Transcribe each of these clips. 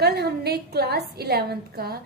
कल हमने class 11th का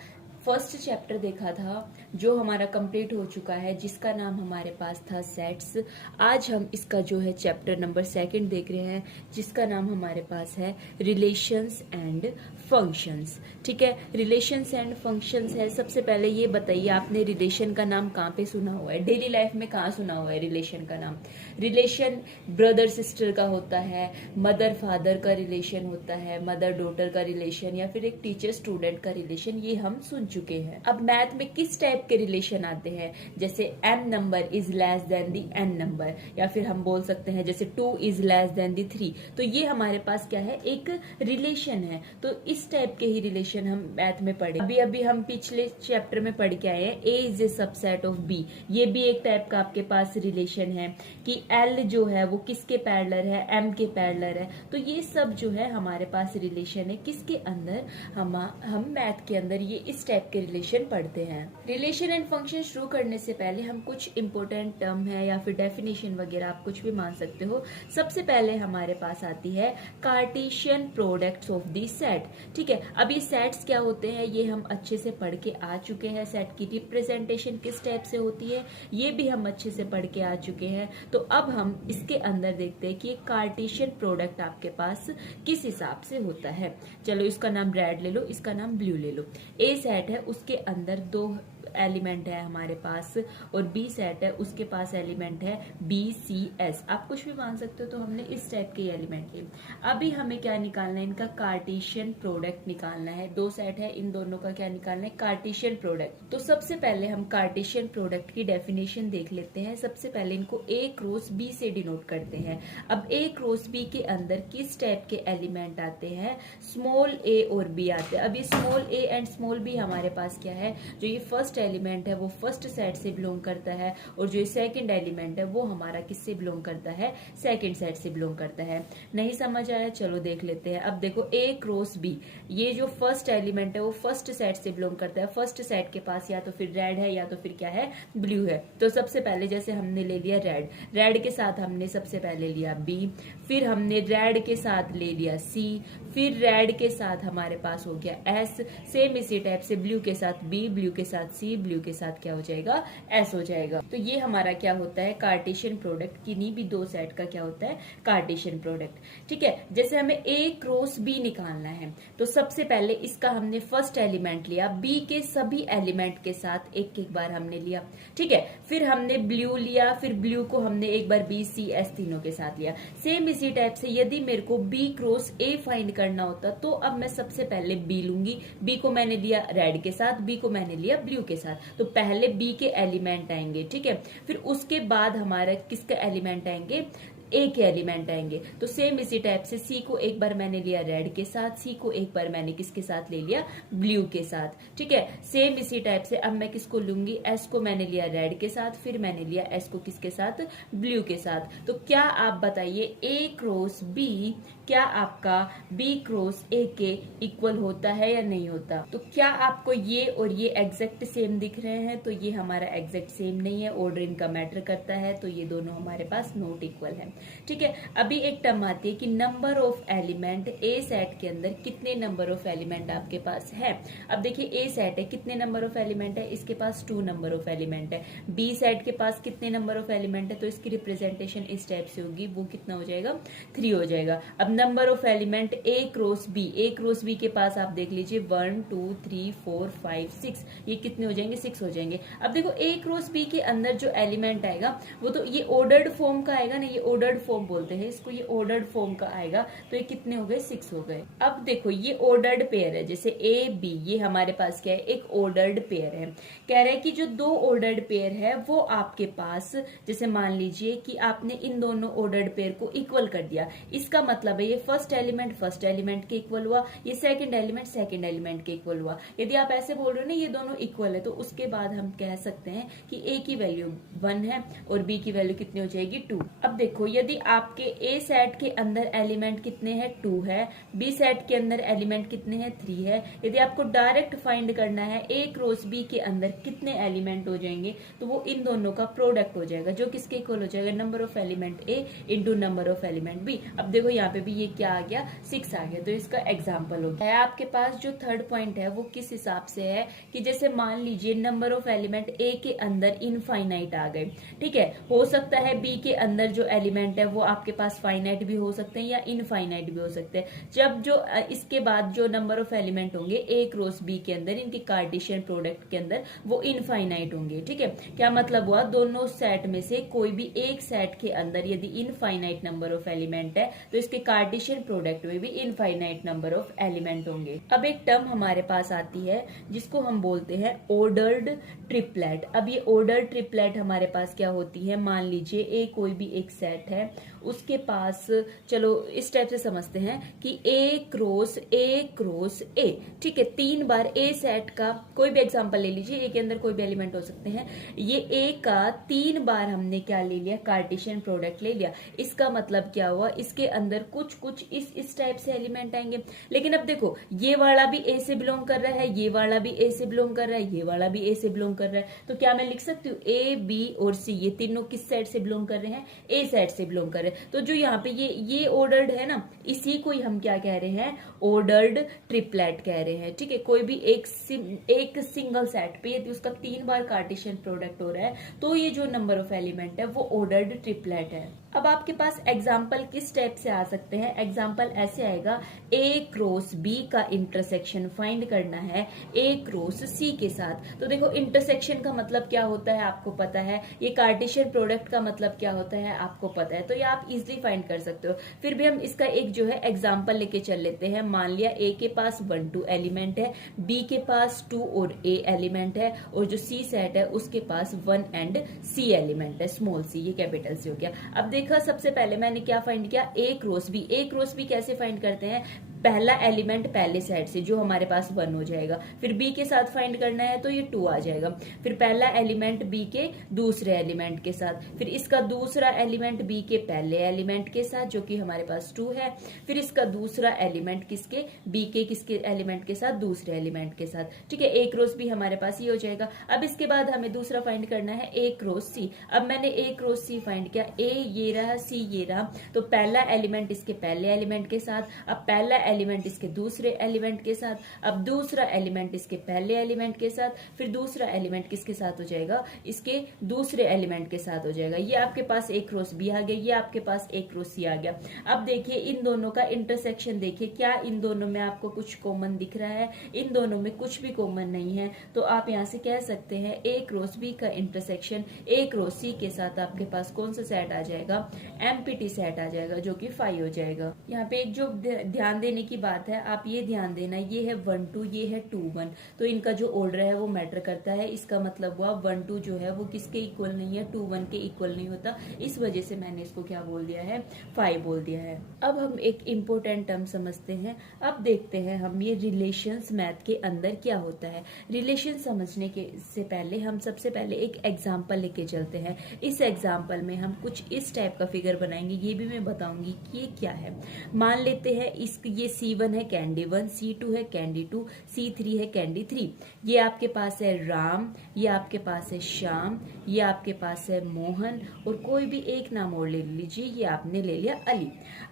फर्स्ट चैप्टर देखा था जो हमारा कंप्लीट हो चुका है, जिसका नाम हमारे पास था सेट्स। आज हम इसका जो है चैप्टर नंबर 2 देख रहे हैं, जिसका नाम हमारे पास है रिलेशंस एंड फंक्शंस। ठीक है, रिलेशंस एंड फंक्शंस है। सबसे पहले ये बताइए, आपने रिलेशन का नाम कहाँ पे सुना हुआ है? डेली लाइफ में कहाँ सुना हुआ है रिलेशन का नाम? रिलेशन ब्रदर सिस्टर का होता है, मदर फादर का रिलेशन होता है, मदर डॉटर का रिलेशन, या फिर एक टीचर स्टूडेंट का रिलेशन, ये हम सुन चुके हैं। अब मैथ में किस टाइप के रिलेशन आते हैं? जैसे m number is less than the n number, या फिर हम बोल सकते हैं जैसे 2 इज लेस देन दी 3। तो ये हमारे पास क्या है? एक रिलेशन है। तो इस टाइप के ही रिलेशन हम मैथ में पढ़े। अभी अभी हम पिछले चैप्टर में पढ़ के आए हैं a is a subset of b। ये भी एक टाइप का आपके पास रिलेशन है कि l जो है वो किसके पैरेलल है? m के पैरेलल है। तो ये सब जो है हमारे पास रिलेशन है किसके अंदर? हम मैथ के अंदर ये इस टाइप के रिलेशन पढ़ते हैं। रिलेशन एंड फंक्शन शुरू करने से पहले हम कुछ इंपॉर्टेंट टर्म है या फिर डेफिनेशन वगैरह आप कुछ भी मान सकते हो। सबसे पहले हमारे पास आती है Cartesian products of the set. ठीक है, अब ये सेट्स क्या होते हैं ये हम अच्छे से पढ़ के आ चुके हैं। सेट की रिप्रेजेंटेशन किस टाइप से होती है ये भी हम अच्छे से पढ़ के आ चुके हैं। तो अब हम इसके अंदर देखते हैं कि कार्टेशियन प्रोडक्ट आपके पास किस हिसाब से होता है। चलो, इसका नाम रेड ले लो, इसका नाम ब्लू ले लो। ए सेट है, उसके अंदर 2 एलिमेंट है हमारे पास, और बी सेट है, उसके पास एलिमेंट है बी सी एस। आप कुछ भी मान सकते हो। तो हमने इस टाइप के एलिमेंट लिए। अभी हमें क्या निकालना है? इनका कार्टेशियन प्रोडक्ट निकालना है। 2 सेट है, इन दोनों का क्या निकालना है? Cartesian product. तो सबसे पहले हम कार्टेशियन प्रोडक्ट की डेफिनेशन देख लेते हैं। सबसे पहले इनको ए क्रॉस बी से डिनोट करते हैं। अब ए क्रॉस बी के अंदर किस टाइप के एलिमेंट आते हैं? स्मॉल ए और बी आते हैं। अब ये small A and small B हमारे पास क्या है? जो ये फर्स्ट एलिमेंट है वो फर्स्ट सेट से बिलोंग करता है, और जो ये सेकंड एलिमेंट है वो हमारा किससे बिलोंग करता है? सेकंड सेट से बिलोंग करता है। नहीं समझ आया? चलो देख लेते हैं। अब देखो, ए क्रॉस बी, ये जो फर्स्ट एलिमेंट है वो फर्स्ट सेट से बिलोंग करता है। फर्स्ट सेट के पास या तो फिर रेड है या तो फिर क्या है? ब्लू है। तो सबसे पहले जैसे हमने ले लिया रेड, रेड के साथ हमने सबसे पहले लिया बी, फिर हमने रेड के साथ ले लिया सी, फिर रेड के साथ हमारे पास हो गया एस। सेम इसी टाइप से ब्लू के साथ बी, ब्लू के साथ सी, ब्लू के साथ क्या हो जाएगा? एस हो जाएगा। तो ये हमारा क्या होता है? Cartesian product. किन्हीं भी 2 सेट का क्या होता है? Cartesian product. ठीक है, जैसे हमें ए क्रॉस बी निकालना है तो सबसे पहले इसका हमने फर्स्ट एलिमेंट लिया, बी के सभी एलिमेंट के साथ एक एक बार हमने लिया। ठीक है, फिर हमने ब्लू लिया, फिर ब्लू को हमने एक बार बी सी एस तीनों के साथ लिया। सेम इसी टाइप से यदि मेरे को बी क्रॉस ए फाइंड करना होता तो अब मैं सबसे पहले बी लूंगी। बी को मैंने लिया रेड के साथ, बी को मैंने लिया ब्लू के साथ। तो पहले बी के एलिमेंट आएंगे। ठीक है, फिर उसके बाद हमारा किसके एलिमेंट आएंगे? ए के एलिमेंट आएंगे। तो सेम इसी टाइप से सी को एक बार मैंने लिया रेड के साथ, सी को एक बार मैंने किसके साथ ले लिया? ब्लू के साथ। ठीक है, सेम इसी टाइप से अब मैं किसको लूंगी? एस को मैंने लिया रेड के साथ, फिर मैंने लिया एस को किसके साथ? ब्लू के साथ। तो क्या आप बताइए, ए क्रॉस बी क्या आपका बी क्रॉस ए के इक्वल होता है या नहीं होता? तो क्या आपको ये और ये एग्जैक्ट सेम दिख रहे हैं? तो ये हमारा एग्जैक्ट सेम नहीं है, ऑर्डर इनका मैटर करता है। तो ये दोनों हमारे पास नॉट इक्वल है। ठीक है, अभी एक टर्म आती है कि number of element. A set के अंदर कितने नंबर ऑफ एलिमेंट आपके पास है? अब देखिए, ए सेट है, कितने नंबर ऑफ एलिमेंट है? इसके पास 2 नंबर ऑफ एलिमेंट है। बी सेट के पास कितने नंबर ऑफ एलिमेंट है? तो इसकी रिप्रेजेंटेशन इस टाइप से होगी, वो कितना हो जाएगा? 3 हो जाएगा। अब number of element A cross B, A cross B के पास आप देख लीजिए 1 2 3 4 5 6, ये कितने हो जाएंगे? 6 हो जाएंगे। अब देखो, ए क्रॉस बी के अंदर जो एलिमेंट आएगा वो तो ये ऑर्डर्ड फॉर्म का आएगा ना, ये ऑर्डर्ड फॉर्म बोलते हैं इसको, ये ऑर्डर्ड फॉर्म का आएगा। तो ये कितने हो गए? 6 हो गए। अब देखो, ये ऑर्डर्ड पेयर है, जैसे ए बी, ये हमारे पास क्या है? एक ऑर्डर्ड पेयर है। कह रहा है कि जो 2 ऑर्डर्ड पेयर है वो आपके पास, जैसे मान लीजिए कि आपने इन दोनों ऑर्डर्ड पेयर को इक्वल कर दिया। इसका मतलब है ये फर्स्ट एलिमेंट के इक्वल हुआ, ये सेकंड एलिमेंट के इक्वल हुआ। यदि आप ऐसे बोल रहे हो ना ये दोनों इक्वल है, तो उसके बाद हम कह सकते हैं कि ए की वैल्यू 1 है और बी की वैल्यू कितनी हो जाएगी? 2। अब देखो, यदि आपके ए सेट के अंदर एलिमेंट कितने हैं? 2 है। बी सेट के अंदर एलिमेंट कितने हैं? 3 है। यदि आपको डायरेक्ट फाइंड करना है ए क्रॉस बी के अंदर कितने एलिमेंट हो जाएंगे, तो वो इन दोनों का प्रोडक्ट हो जाएगा, जो किसके इक्वल हो जाएगा? Number of element A into number of element B. अब देखो, यहाँ पे भी ये क्या आ गया 6 आ गया, तो इसका एग्जाम्पल हो गया। आपके पास जो थर्ड पॉइंट है वो किस हिसाब से है कि जैसे मान लीजिए नंबर ऑफ एलिमेंट ए के अंदर इनफाइनाइट आ गए, ठीक है। हो सकता है बी के अंदर जो एलिमेंट है वो आपके पास फाइनाइट भी हो सकते हैं या इनफाइनाइट भी हो सकते हैं। जब जो इसके बाद जो नंबर ऑफ एलिमेंट होंगे ए क्रॉस बी के अंदर, इनके कार्टेशियन प्रोडक्ट के अंदर, वो इनफाइनाइट होंगे, ठीक है। क्या मतलब हुआ, दोनों सेट में से कोई भी एक सेट के अंदर यदि इनफाइनाइट नंबर ऑफ एलिमेंट है तो इसके कार्टेशियन प्रोडक्ट में भी इनफाइनाइट नंबर ऑफ एलिमेंट होंगे। अब एक टर्म हमारे पास आती है जिसको हम बोलते हैं ऑर्डर्ड ट्रिपलेट। अब ये ऑर्डर्ड ट्रिपलेट हमारे पास क्या होती है, मान लीजिए ए कोई भी एक सेट है, उसके पास, चलो इस टाइप से समझते हैं कि ए क्रॉस ए, ठीक है। 3 बार ए सेट का कोई भी एग्जांपल ले लीजिए, ए के अंदर कोई भी एलिमेंट हो सकते हैं, ये ए का 3 बार हमने क्या ले लिया, कार्टेशियन प्रोडक्ट ले लिया। इसका मतलब क्या हुआ, इसके अंदर कुछ कुछ इस टाइप से एलिमेंट आएंगे। लेकिन अब देखो, ये वाला भी ए से बिलोंग कर रहा है, ये वाला भी ए से बिलोंग कर रहा है, ये वाला भी ए से बिलोंग कर रहा है, तो क्या मैं लिख सकती हूँ ए बी और सी ये तीनों किस सेट से बिलोंग कर रहे हैं, ए सेट से बिलोंग कर रहे हैं। तो जो यहाँ पे ये ऑर्डर्ड है ना, इसी को ही हम क्या कह रहे हैं, ऑर्डर्ड ट्रिपलेट कह रहे हैं, ठीक है। कोई भी एक सिंगल सेट पे यदि उसका 3 बार कार्टेशियन प्रोडक्ट हो रहा है तो ये जो नंबर ऑफ एलिमेंट है वो ऑर्डर्ड ट्रिपलेट है। अब आपके पास एग्जाम्पल किस टाइप से आ सकते हैं, एग्जाम्पल ऐसे आएगा, ए क्रॉस बी का इंटरसेक्शन फाइंड करना है ए क्रॉस सी के साथ। तो देखो, इंटरसेक्शन का मतलब क्या होता है आपको पता है, ये कार्टेशियन प्रोडक्ट का मतलब क्या होता है आपको पता है, तो ये आप इजिली फाइंड कर सकते हो। फिर भी हम इसका एक जो है एग्जाम्पल लेके चल लेते हैं। मान लिया ए के पास 1 2 एलिमेंट है, बी के पास 2 और ए एलिमेंट है, और जो सी सेट है उसके पास 1 एंड सी एलिमेंट है, स्मॉल सी, ये कैपिटल सी हो गया। अब देखा, सबसे पहले मैंने क्या फाइंड किया, ए क्रॉस बी कैसे फाइंड करते हैं, पहला एलिमेंट पहले सेट से जो हमारे पास 1 हो जाएगा, फिर बी के साथ फाइंड करना है तो ये 2 आ जाएगा, फिर पहला एलिमेंट बी के दूसरे एलिमेंट के साथ, फिर इसका दूसरा एलिमेंट बी के पहले एलिमेंट के साथ जो कि हमारे पास 2 है, फिर इसका दूसरा एलिमेंट किसके, बी के किसके एलिमेंट के साथ, दूसरे एलिमेंट के साथ, ठीक है। ए क्रॉस बी हमारे पास ये हो जाएगा। अब इसके बाद हमें दूसरा फाइंड करना है ए क्रॉस सी। अब मैंने ए क्रॉस सी फाइंड किया, ए ये रहा, सी ये रहा, तो पहला एलिमेंट इसके पहले एलिमेंट के साथ, अब पहला एलिमेंट इसके दूसरे एलिमेंट के साथ, अब दूसरा एलिमेंट इसके पहले एलिमेंट के साथ, फिर दूसरा एलिमेंट किसके साथ हो जाएगा, इसके दूसरे एलिमेंट के साथ हो जाएगा। ये आपके पास ए क्रॉस बी आ गया, ये आपके पास ए क्रॉस सी आ गया। अब देखिए इन दोनों का इंटरसेक्शन देखिए, क्या इन दोनों में आपको कुछ कॉमन दिख रहा है, इन दोनों में कुछ भी कॉमन नहीं है, तो आप यहाँ से कह सकते हैं ए क्रॉस बी का इंटरसेक्शन ए क्रॉस सी के साथ आपके पास कौन सा सेट आ जाएगा, एमपीटी सेट आ जाएगा, जो कि 5 हो जाएगा। यहाँ पे एक जो ध्यान देने की बात है, आप ये ध्यान देना, ये है 1 2, ये है 2 1, तो इनका जो ऑर्डर है वो मैटर करता है। इसका मतलब हुआ 1 2 जो है वो किसके इक्वल नहीं है, 2 1 के इक्वल नहीं होता, इस वजह से मैंने इसको क्या बोल दिया है, 5 बोल दिया है। अब हम एक इम्पोर्टेंट टर्म समझते हैं। अब देखते हैं हम ये रिलेशंस मैथ के अंदर क्या होता है। रिलेशन समझने के से पहले हम सबसे पहले एक एग्जाम्पल लेके चलते हैं। इस एग्जाम्पल में हम कुछ इस टाइप का फिगर बनाएंगे, ये भी मैं बताऊंगी कि ये क्या है। मान लेते हैं ये C1 है कैंडी 1, C2 है कैंडी 2, C3 है कैंडी 3। ये आपके पास है राम, ये आपके पास है श्याम, ये आपके पास है मोहन, और कोई भी एक नाम और ले लीजिए, ये आपने ले लिया अली।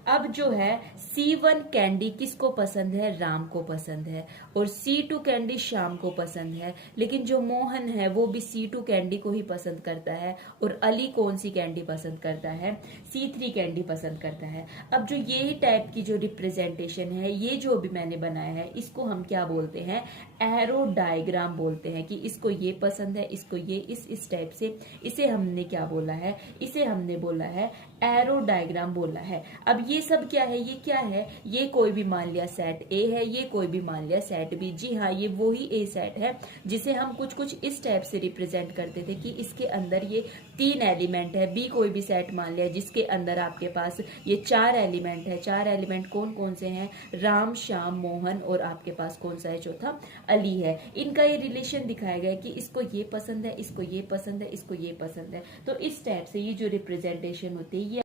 अब जो है C1 कैंडी किसको पसंद है, राम को पसंद है, और C2 कैंडी श्याम को पसंद है, लेकिन जो मोहन है वो भी C2 कैंडी को ही पसंद करता है, और अली कौन सी कैंडी पसंद करता है, C3 कैंडी पसंद करता है। अब जो ये टाइप की जो रिप्रेजेंटेशन है, ये जो भी मैंने बनाया है, इसको हम क्या बोलते हैं, एरो डायग्राम बोलते हैं, कि इसको ये पसंद है, इसको ये, इस टाइप से, इसे हमने क्या बोला है, इसे हमने बोला है एरो डायग्राम बोला है। अब ये सब क्या है, ये क्या है, ये कोई भी मान लिया सेट ए है, ये कोई भी मान लिया सेट बी। जी हाँ, ये वही ए सेट है जिसे हम कुछ कुछ इस टाइप से रिप्रेजेंट करते थे कि इसके अंदर ये 3 एलिमेंट है। बी कोई भी सेट मान लिया जिसके अंदर आपके पास ये 4 एलिमेंट है। 4 एलिमेंट कौन कौन से हैं, राम श्याम मोहन, और आपके पास कौन सा है चौथा, अली है। इनका ये रिलेशन दिखाया गया कि इसको ये पसंद है, इसको ये पसंद है, इसको ये पसंद है। तो इस टाइप से ये जो रिप्रेजेंटेशन होती है, ये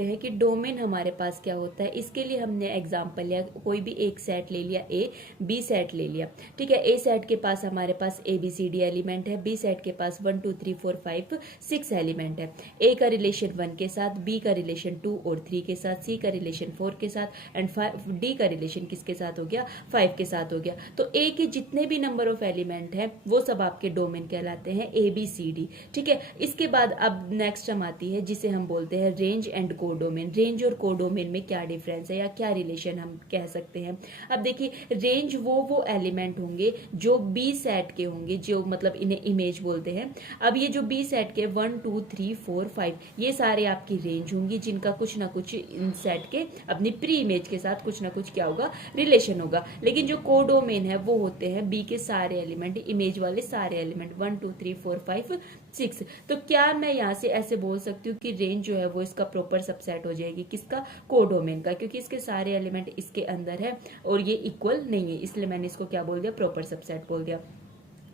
हैं कि डोमेन हमारे पास क्या होता है। इसके लिए हमने एग्जांपल लिया, कोई भी एक सेट ले लिया, ए बी सेट ले लिया, ठीक है। ए सेट के पास हमारे पास A B C D element है, बी सेट के पास 1 2 3 4 5 6 एलिमेंट है। ए का रिलेशन 1 के साथ, बी का रिलेशन 2 और 3 के साथ, सी का रिलेशन 4 के साथ एंड डी का रिलेशन किसके साथ हो गया, 5 के साथ हो गया। तो ए के जितने भी नंबर ऑफ एलिमेंट है वो सब आपके डोमेन कहलाते हैं, ए बी सी डी, ठीक है। इसके बाद अब नेक्स्ट हम आती है जिसे हम बोलते हैं रेंज एंड कोडोमेन। रेंज और कोडोमेन में क्या डिफरेंस है या क्या रिलेशन हम कह सकते हैं। अब देखिए, रेंज वो एलिमेंट होंगे जो बी सेट के होंगे, जो मतलब इन्हें इमेज बोलते हैं। अब ये जो बी सेट के 1 2 3 4 5 ये सारे आपकी रेंज होंगी, जिनका कुछ ना कुछ इन सेट के अपनी प्री इमेज के साथ कुछ ना कुछ क्या होगा, रिलेशन होगा। लेकिन जो कोडोमेन है वो होते हैं बी के सारे एलिमेंट, इमेज वाले सारे एलिमेंट 1 2 3 4 5 6। तो क्या मैं यहाँ से ऐसे बोल सकती हूँ कि रेंज जो है वो इसका प्रॉपर सबसेट हो जाएगी, किसका, कोडोमेन का, क्योंकि इसके सारे एलिमेंट इसके अंदर है और ये इक्वल नहीं है, इसलिए मैंने इसको क्या बोल दिया, प्रॉपर सबसेट बोल दिया।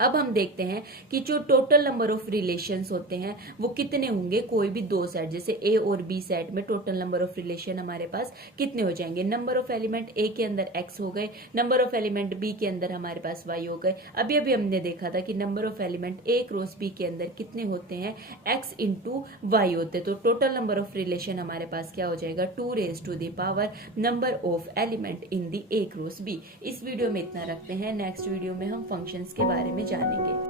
अब हम देखते हैं कि जो टोटल नंबर ऑफ रिलेशंस होते हैं वो कितने होंगे कोई भी दो सेट, जैसे ए और बी सेट में टोटल नंबर ऑफ रिलेशन हमारे पास कितने हो जाएंगे। नंबर ऑफ एलिमेंट ए के अंदर एक्स हो गए, नंबर ऑफ एलिमेंट बी के अंदर हमारे पास वाई हो गए। अभी अभी हमने देखा था कि number of element A cross B के अंदर कितने होते हैं, एक्स इंटू वाई होते हैं। तो टोटल नंबर ऑफ रिलेशन हमारे पास क्या हो जाएगा, 2 raised to the power number of element in the A cross B. इस वीडियो में इतना रखते हैं, नेक्स्ट वीडियो में हम फंक्शंस के बारे में जानेंगे।